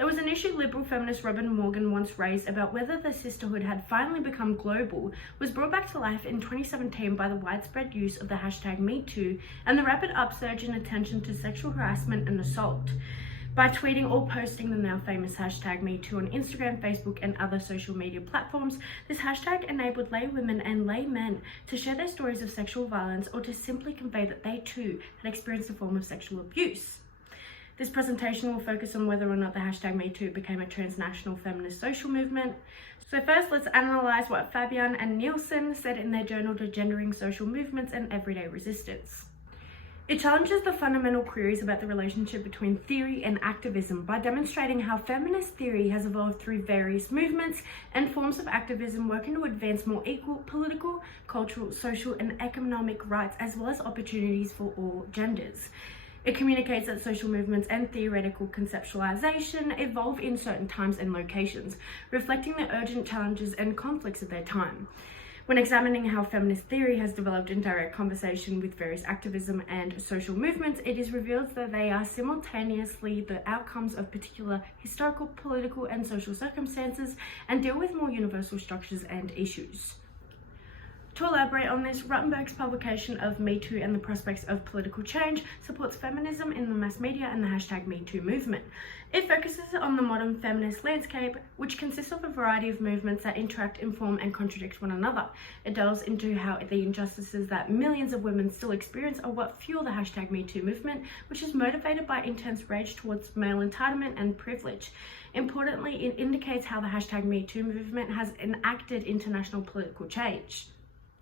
There was an issue Liberal feminist Robin Morgan once raised about whether the sisterhood had finally become global was brought back to life in 2017 by the widespread use of the hashtag #MeToo and the rapid upsurge in attention to sexual harassment and assault. By tweeting or posting the now famous hashtag #MeToo on Instagram, Facebook, and other social media platforms, this hashtag enabled lay women and lay men to share their stories of sexual violence or to simply convey that they too had experienced a form of sexual abuse. This presentation will focus on whether or not the hashtag #MeToo became a transnational feminist social movement. So first, let's analyse what Fabian and Nielsen said in their journal Gendering Social Movements and Everyday Resistance. It challenges the fundamental queries about the relationship between theory and activism by demonstrating how feminist theory has evolved through various movements and forms of activism working to advance more equal political, cultural, social, and economic rights as well as opportunities for all genders. It communicates that social movements and theoretical conceptualization evolve in certain times and locations, reflecting the urgent challenges and conflicts of their time. When examining how feminist theory has developed in direct conversation with various activism and social movements, it is revealed that they are simultaneously the outcomes of particular historical, political, and social circumstances and deal with more universal structures and issues. To elaborate on this, Ruttenberg's publication of #MeToo and the Prospects of Political Change supports feminism in the mass media and the hashtag #MeToo movement. It focuses on the modern feminist landscape, which consists of a variety of movements that interact, inform, and contradict one another. It delves into how the injustices that millions of women still experience are what fuel the hashtag #MeToo movement, which is motivated by intense rage towards male entitlement and privilege. Importantly, it indicates how the hashtag #MeToo movement has enacted international political change.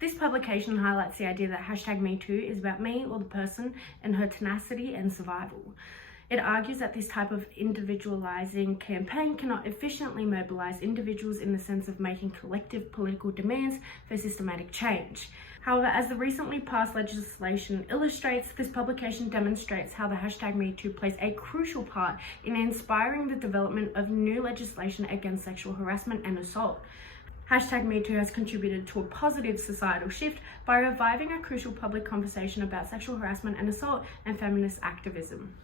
This publication highlights the idea that hashtag #MeToo is about me or the person and her tenacity and survival. It argues that this type of individualizing campaign cannot efficiently mobilize individuals in the sense of making collective political demands for systematic change. However, as the recently passed legislation illustrates, this publication demonstrates how the hashtag #MeToo plays a crucial part in inspiring the development of new legislation against sexual harassment and assault. Hashtag #MeToo has contributed to a positive societal shift by reviving a crucial public conversation about sexual harassment and assault and feminist activism.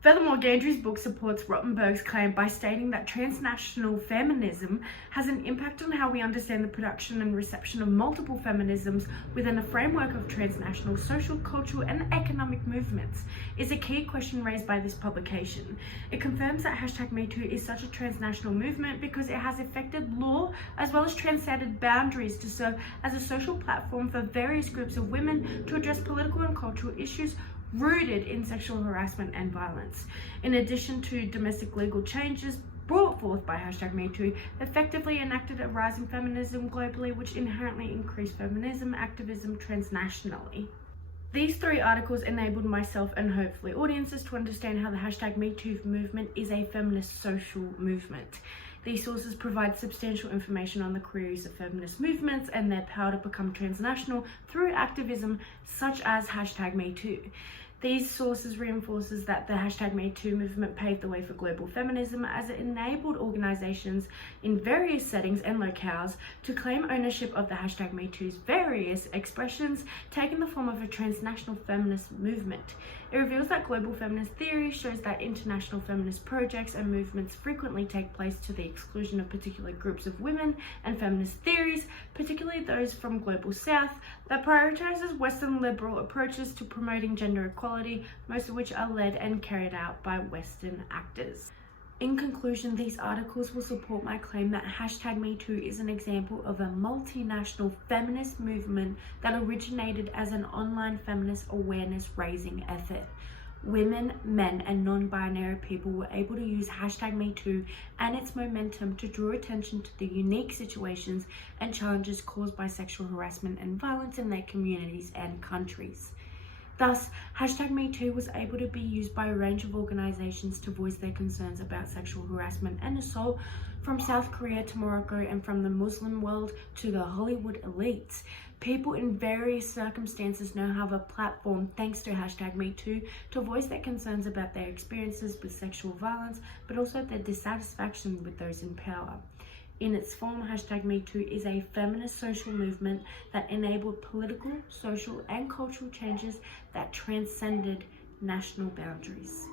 Furthermore, Gandry's book supports Rottenberg's claim by stating that transnational feminism has an impact on how we understand the production and reception of multiple feminisms within a framework of transnational social, cultural, and economic movements is a key question raised by this publication. It confirms that hashtag #MeToo is such a transnational movement because it has affected law as well as transcended boundaries to serve as a social platform for various groups of women to address political and cultural issues rooted in sexual harassment and violence. In addition to domestic legal changes brought forth by hashtag #MeToo, effectively enacted a rise in feminism globally, which inherently increased feminism activism transnationally. These three articles enabled myself and hopefully audiences to understand how the hashtag #MeToo movement is a feminist social movement. These sources provide substantial information on the queries of feminist movements and their power to become transnational through activism such as hashtag #MeToo. These sources reinforces that the hashtag #MeToo movement paved the way for global feminism as it enabled organizations in various settings and locales to claim ownership of the hashtag #MeToo's various expressions, taking the form of a transnational feminist movement. It reveals that global feminist theory shows that international feminist projects and movements frequently take place to the exclusion of particular groups of women, and feminist theories, particularly those from Global South, that prioritizes Western liberal approaches to promoting gender equality, most of which are led and carried out by Western actors. In conclusion, these articles will support my claim that hashtag #MeToo is an example of a multinational feminist movement that originated as an online feminist awareness raising effort. Women, men, and non-binary people were able to use hashtag #MeToo and its momentum to draw attention to the unique situations and challenges caused by sexual harassment and violence in their communities and countries. Thus, hashtag #MeToo was able to be used by a range of organizations to voice their concerns about sexual harassment and assault, from South Korea to Morocco and from the Muslim world to the Hollywood elites. People in various circumstances now have a platform, thanks to hashtag #MeToo, to voice their concerns about their experiences with sexual violence, but also their dissatisfaction with those in power. In its form, hashtag #MeToo is a feminist social movement that enabled political, social, and cultural changes that transcended national boundaries.